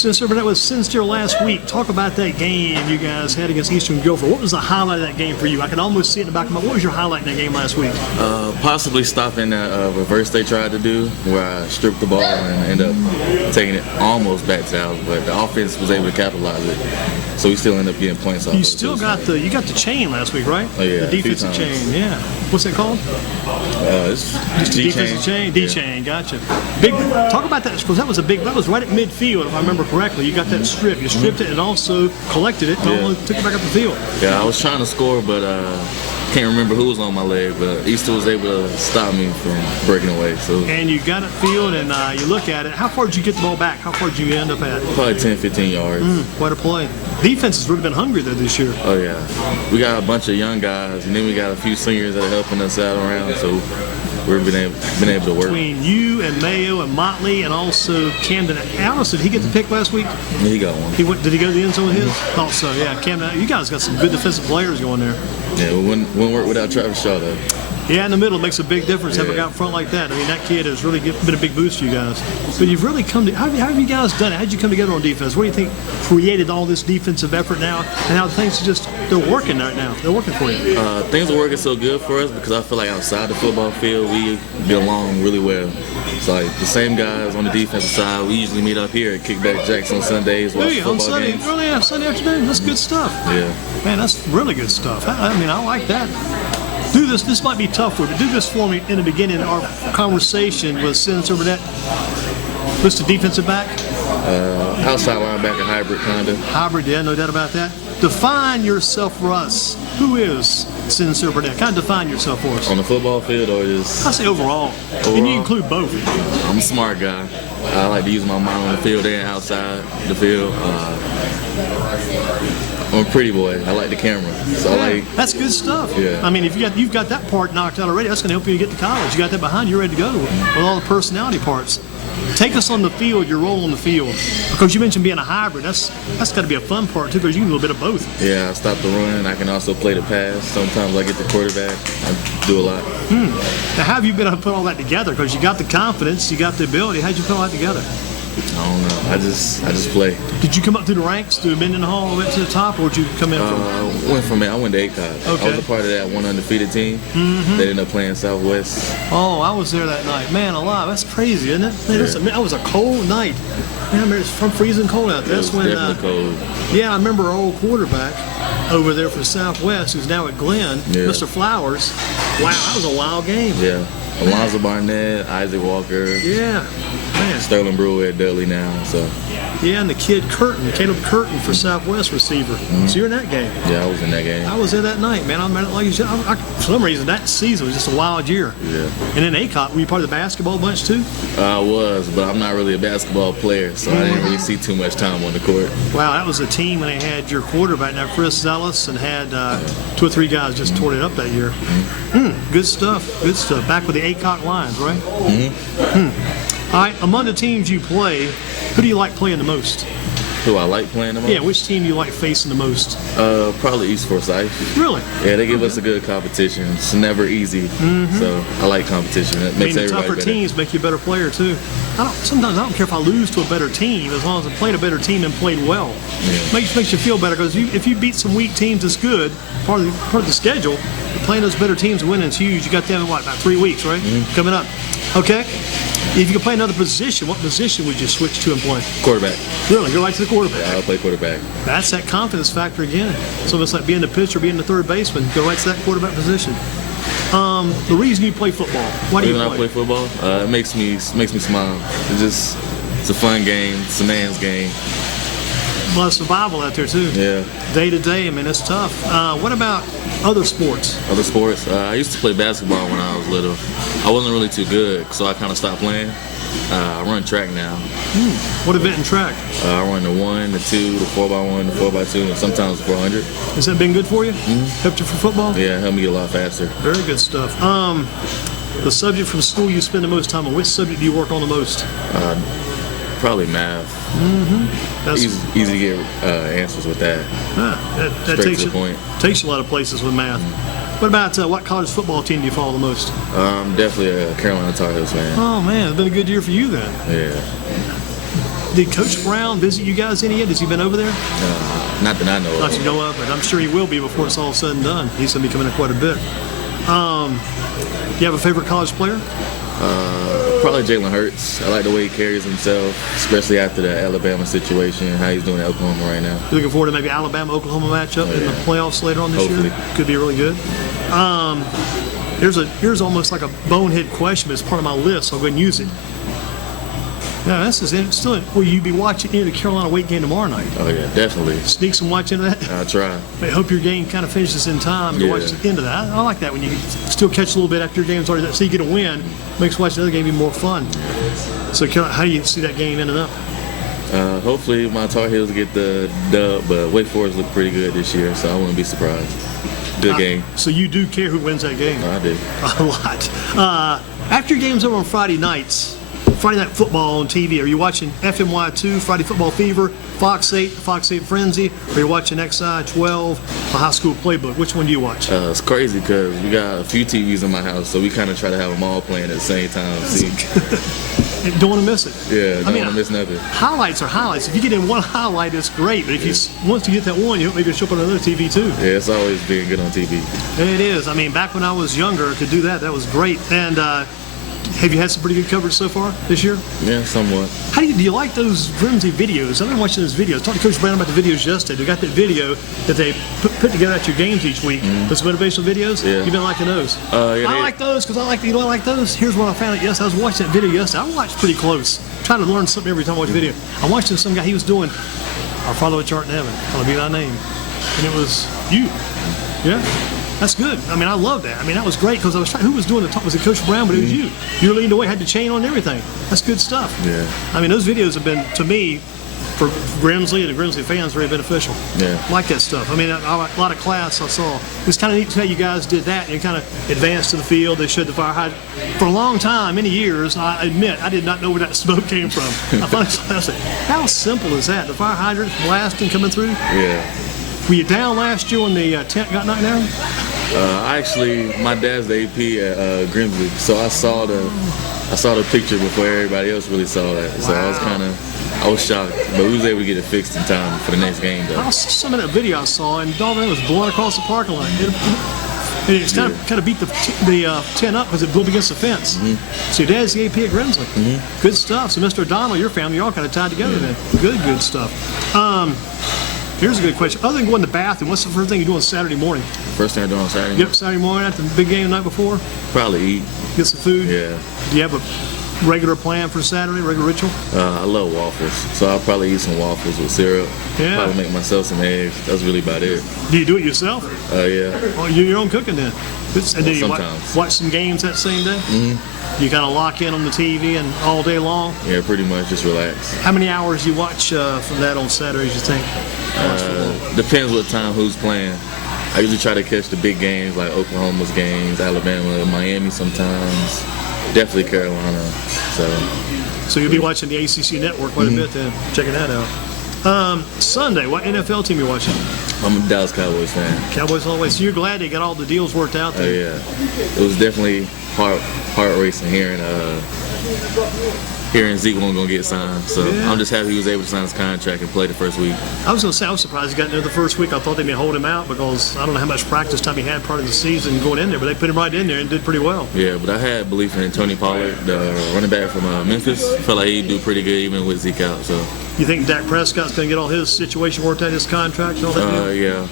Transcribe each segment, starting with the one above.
Since your last week, talk about that game you guys had against Eastern Guilford. What was the highlight of that game for you? I can almost see it in the back of my mind. What was your highlight in that game last week? Possibly stopping that reverse they tried to do, where I stripped the ball and ended up taking it almost back to ours, but the offense was able to capitalize it. So we still ended up getting points off. You still got you got the chain last week, right? Oh yeah, the defensive chain. Yeah. What's that called? It's just the defensive chain. D-chain. Gotcha. Big. Talk about that because that was right at midfield, if I remember correctly. You got that strip. You stripped it and also collected it and took it back up the field. Yeah, I was trying to score, but can't remember who was on my leg. But Easter was able to stop me from breaking away. So. And you got it field, and you look at it. How far did you get the ball back? How far did you end up at? Probably 10, 15 yards. Quite a play. Defense has really been hungry there this year. Oh yeah, we got a bunch of young guys, and then we got a few seniors that are helping us out around. So we've been able to work. Between you and Mayo and Motley and also Camden. Alice, did he get the pick last week? Yeah, he got one. Did he go to the end zone with his? Thought so. Yeah, Camden. You guys got some good defensive players going there. Yeah, we wouldn't work without Travis Shaw though. Yeah, in the middle makes a big difference. Having got front like that. I mean, that kid has really been a big boost for you guys. But you've really come to. How have you guys done it? How did you come together on defense? What do you think created all this defensive effort now, and how things they're working right now? They're working for you. Things are working so good for us because I feel like outside the football field we get along really well. It's like the same guys on the defensive side. We usually meet up here at Kickback Jacks on Sundays, watch football games. Really, yeah, Sunday afternoon. That's good stuff. Yeah. Man, that's really good stuff. I mean, I like that. Do this. This might be tough for you, but do this for me in the beginning of our conversation with Senator Burnette. What's the defensive back? Outside linebacker hybrid, kind of. Hybrid, yeah, no doubt about that. Define yourself for us. Who is Senator Burnette? Kind of define yourself for us. On the football field or just? I say overall. And you include both. I'm a smart guy. I like to use my mind on the field and outside the field. I'm a pretty boy. I like the camera. So that's good stuff. Yeah. I mean, if you've got that part knocked out already, that's going to help you get to college. You got that behind you, you're ready to go with all the personality parts. Take us on the field, your role on the field, because you mentioned being a hybrid. That's got to be a fun part too, because you can do a little bit of both. Yeah, I stop the run. I can also play the pass. Sometimes I get the quarterback. I do a lot. Now, how have you been able to put all that together? Because you got the confidence, you got the ability. How'd you put all that together? I don't know. I just play. Did you come up through the ranks, through Mendenhall, went to the top, or did you come in from? I went to ACOT. Okay. I was a part of that one undefeated team. They ended up playing Southwest. Oh, I was there that night. Man, alive, that's crazy, isn't it? Man, that was a cold night. Man, it's from freezing cold out there. That's when definitely cold. Yeah, I remember our old quarterback over there for Southwest, who's now at Glenn, Mr. Flowers. Wow, that was a wild game. Yeah. Alonzo Burnette, Isaac Walker. Yeah. Man. Sterling Brewer at Dudley now. So. Yeah, and the kid Caleb Curtin for Southwest receiver. So you're in that game. Yeah, I was in that game. I was there that night, man. Like you said, for some reason that season was just a wild year. Yeah. And then ACOT, were you part of the basketball bunch too? I was, but I'm not really a basketball player, so I didn't really see too much time on the court. Wow, that was a team when they had your quarterback now, Chris Zellis, and had 2 or 3 guys just tore it up that year. Good stuff. Good stuff. Back with the ACOT Lions, right? All right, among the teams you play, who do you like playing the most? Who I like playing the most? Yeah, which team do you like facing the most? Probably East Forsyth. Really? Yeah, they give us a good competition. It's never easy, so I like competition. It makes everybody tougher better. Teams make you a better player too. Sometimes I don't care if I lose to a better team as long as I played a better team and played well. Yeah. Makes you feel better because if you beat some weak teams, it's good. Part of the schedule. Playing those better teams and winning is huge. You got them in about 3 weeks, right? Coming up. Okay. If you could play another position, what position would you switch to and play? Quarterback. Really? Go right to the quarterback? Yeah, I'll play quarterback. That's that confidence factor again. So it's like being the pitcher, being the third baseman. Go right to that quarterback position. The reason you play football. Why do you play? I play football? It makes me smile. It's a fun game. It's a man's game. Well, it's survival out there too. Yeah. Day to day, I mean, it's tough. What about other sports? Other sports? I used to play basketball when I was little. I wasn't really too good, so I kind of stopped playing. I run track now. What event in track? I run the 1, the 2, the 4x1, the 4x2, and sometimes the 400. Has that been good for you? Helped you for football? Yeah, helped me get a lot faster. Very good stuff. The subject from school you spend the most time on, which subject do you work on the most? Probably math. That's easy to get answers with that. That takes you a lot of places with math. What about what college football team do you follow the most? Definitely a Carolina Tar Heels fan. Oh man, it's been a good year for you then. Yeah. Did Coach Brown visit you guys any yet? Has he been over there? Not that I know Not of. you know of, but I'm sure he will be before it's all said and done. He's going to be coming in quite a bit. You have a favorite college player? Probably Jalen Hurts. I like the way he carries himself, especially after the Alabama situation, how he's doing at Oklahoma right now. You looking forward to maybe Alabama-Oklahoma matchup in the playoffs later on this Hopefully. year? Could be really good. Here's almost like a bonehead question, but it's part of my list, so I'll go ahead and use it. Now, this is still. Will you be watching the Carolina Wake game tomorrow night? Oh, yeah, definitely. Sneak some watch into that? I'll try. I hope your game kind of finishes in time to watch the end of that. I like that when you still catch a little bit after your game's already done. So you get a win, makes watching the other game even more fun. So how do you see that game ending up? Hopefully my Tar Heels get the dub, but Wake Forest look pretty good this year, so I wouldn't be surprised. Good game. So you do care who wins that game? I do. A lot. After your game's over on Friday nights, Friday Night Football on TV, are you watching FMY2, Friday Football Fever, Fox 8, Fox 8 Frenzy, or are you watching XI 12, the High School Playbook? Which one do you watch? It's crazy because we got a few TVs in my house, so we kind of try to have them all playing at the same time. See? Don't want to miss it. Yeah, don't want to miss nothing. Highlights are highlights. If you get in one highlight, it's great. But if once you get that one, you hope maybe it'll show up on another TV too. Yeah, it's always been good on TV. It is. I mean, back when I was younger, to do that was great. And have you had some pretty good coverage so far this year? Yeah, somewhat. Do you like those Grimsley videos? I've been watching those videos. Talked to Coach Brown about the videos yesterday. They got that video that they put together at your games each week. Those motivational videos. Yeah. You've been liking those. Yeah, I like those because I like. You know, I like those. Here's what I found out. Yes, I was watching that video yesterday. I watched pretty close. I'm trying to learn something every time I watch a video. I watched some guy. He was doing our Father which art in heaven. Hallowed be thy name, and it was you. Yeah. That's good. I mean, I love that. I mean, that was great because I was trying. Who was doing the talk? Was it Coach Brown? But it was you. You leaned away, had the chain on and everything. That's good stuff. Yeah. I mean, those videos have been, to me, for Grimsley and the Grimsley fans, very beneficial. Yeah. I like that stuff. I mean, a lot of class I saw. It was kind of neat how you guys did that. And you kind of advanced to the field. They showed the fire hydrant. For a long time, many years, I admit, I did not know where that smoke came from. I said, how simple is that? The fire hydrant blasting coming through? Yeah. Were you down last year when the tent got knocked down? My dad's the AP at Grimsley, so I saw the picture before everybody else really saw that. So I was shocked, but we was able to get it fixed in time for the next game, though. I saw some of that video I saw, and Darwin was blowing across the parking lot. It's kind of beat the tent up because it blew up against the fence. So your dad's the AP at Grimsley. Good stuff. So Mr. O'Donnell, your family, you're all kind of tied together then. Good stuff. Here's a good question. Other than going to the bathroom, what's the first thing you do on Saturday morning? First thing I do on Saturday? Yep, Saturday morning after the big game the night before? Probably eat. Get some food? Yeah. Do you have a regular plan for Saturday, regular ritual? I love waffles, so I'll probably eat some waffles with syrup. Yeah. Probably make myself some eggs. That's really about it. Do you do it yourself? Yeah. Oh, you do your own cooking then? And then you sometimes. watch some games that same day? You kind of lock in on the TV and all day long? Yeah, pretty much. Just relax. How many hours do you watch from that on Saturdays, you think? Depends what time, who's playing. I usually try to catch the big games like Oklahoma's games, Alabama, Miami sometimes. Definitely Carolina. So you'll be watching the ACC network quite a bit then, checking that out. Sunday, what NFL team are you watching? I'm a Dallas Cowboys fan. Cowboys all the way. So you're glad they got all the deals worked out there? Yeah. It was definitely heart racing hearing Zeke wasn't going to get signed. So I'm just happy he was able to sign his contract and play the first week. I was going to say, I was surprised he got into the first week. I thought they may hold him out because I don't know how much practice time he had part of the season going in there, but they put him right in there and did pretty well. Yeah, but I had belief in Tony Pollard, the running back from Memphis. Felt like he'd do pretty good even with Zeke out. So you think Dak Prescott's going to get all his situation worked out, his contract and all that? Yeah,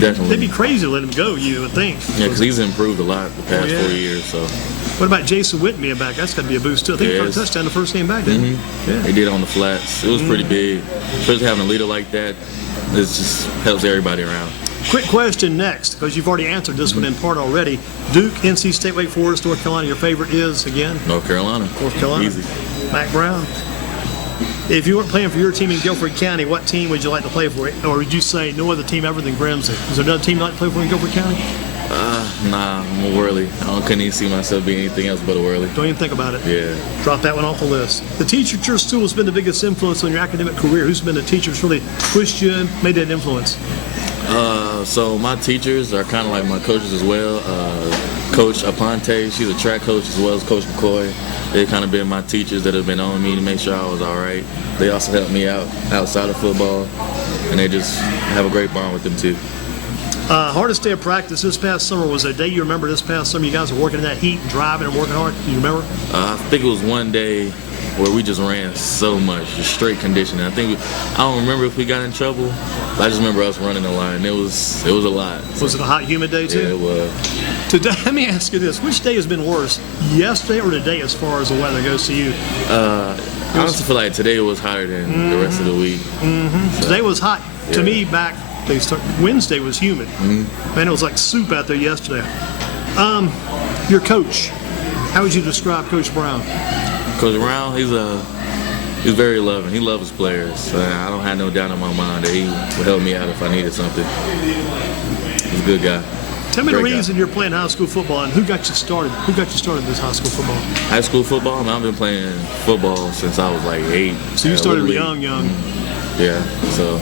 definitely. They'd be crazy to let him go, you would think. Yeah, because he's improved a lot the past 4 years. So. What about Jason Witten being back? That's got to be a boost too. I think he got a touchdown the first game back, didn't he? Yeah. He did on the flats. It was pretty big. Especially having a leader like that, it just helps everybody around. Quick question next, because you've already answered this one in part already. Duke, NC State, Wake Forest, North Carolina. Your favorite is, again? North Carolina. North Carolina. Easy. Mac Brown. If you weren't playing for your team in Guilford County, what team would you like to play for? Or would you say no other team other than Grimsley? Is there another team you'd like to play for in Guilford County? Nah, I'm a Whirly. I couldn't even see myself being anything else but a Whirly. Don't even think about it. Yeah. Drop that one off the list. The teacher at your school has been the biggest influence on your academic career. Who's been the teacher that's really pushed you and made that influence? So my teachers are kind of like my coaches as well. Coach Aponte, she's a track coach, as well as Coach McCoy. They've kind of been my teachers that have been on me to make sure I was all right. They also helped me out outside of football, and they just have a great bond with them too. Hardest day of practice this past summer was a day you remember this past summer you guys were working in that heat and driving and working hard? Do you remember? I think it was one day where we just ran so much, just straight conditioning. I don't remember if we got in trouble, but I just remember us running the line. It was a lot. Was it a hot, humid day too? Yeah, it was. Today, let me ask you this: which day has been worse, yesterday or today, as far as the weather goes to you? I honestly feel like today was hotter than the rest of the week. So, today was hot. To me, Wednesday was humid. Man, it was like soup out there yesterday. Your coach, how would you describe Coach Brown? Coach Brown, he's very loving. He loves his players. I don't have no doubt in my mind that he would help me out if I needed something. He's a good guy. Tell me the Great reason guy. you're playing high school football and who got you started? Who got you started this high school football? High school football? I mean, I've been playing football since I was like 8. So you started Little League. young. Yeah, so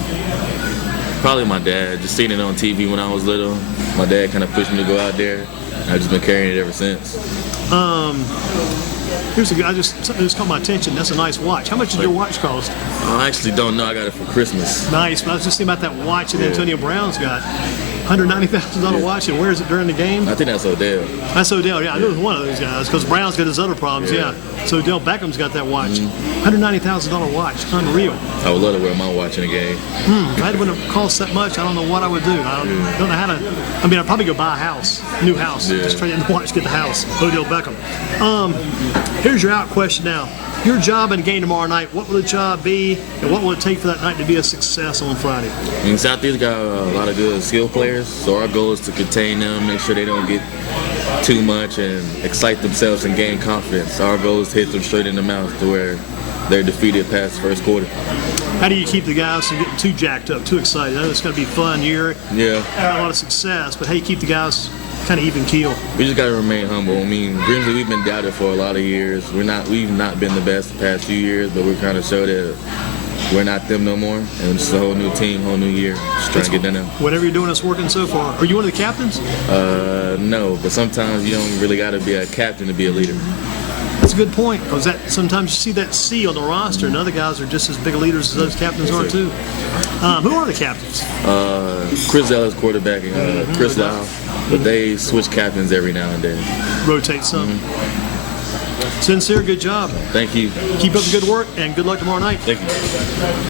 probably my dad. Just seeing it on TV when I was little. My dad kind of pushed me to go out there. I've just been carrying it ever since. Something just caught my attention. That's a nice watch. How much did your watch cost? I actually don't know. I got it for Christmas. Nice, but I was just thinking about that watch that Antonio Brown's got. $190,000 watch, and wears it during the game? I think that's Odell. That's Odell, yeah. I knew it was one of those guys, because Brown's got his other problems, yeah. So Odell Beckham's got that watch. $190,000 watch, unreal. I would love to wear my watch in a game. If I wouldn't have cost that much, I don't know what I would do. I don't know how to. I mean, I'd probably go buy a house, new house. Yeah. Just trade in the watch, get the house. Odell Beckham. Here's your out question now. Your job in the game tomorrow night, what will the job be, and what will it take for that night to be a success on Friday? I mean, Southeast got a lot of good skill players, so our goal is to contain them, make sure they don't get too much and excite themselves and gain confidence. Our goal is to hit them straight in the mouth to where they're defeated past the first quarter. How do you keep the guys from getting too jacked up, too excited? I know it's going to be a fun year, Yeah. a lot of success, but how do you keep the guys kind of even keel? We just got to remain humble. I mean, Grimsley, we've been doubted for a lot of years. We've not been the best the past few years, but we're trying to show that we're not them no more. And it's a whole new team, whole new year. Just trying to get done now. Whatever you're doing, it's working so far. Are you one of the captains? No, but sometimes you don't really got to be a captain to be a leader. That's a good point, because sometimes you see that C on the roster, and other guys are just as big leaders as those captains are too. Who are the captains? Chris Ellis quarterback and Chris Lau, but they switch captains every now and then. Rotate some. Sincere, good job. Thank you. Keep up the good work, and good luck tomorrow night. Thank you.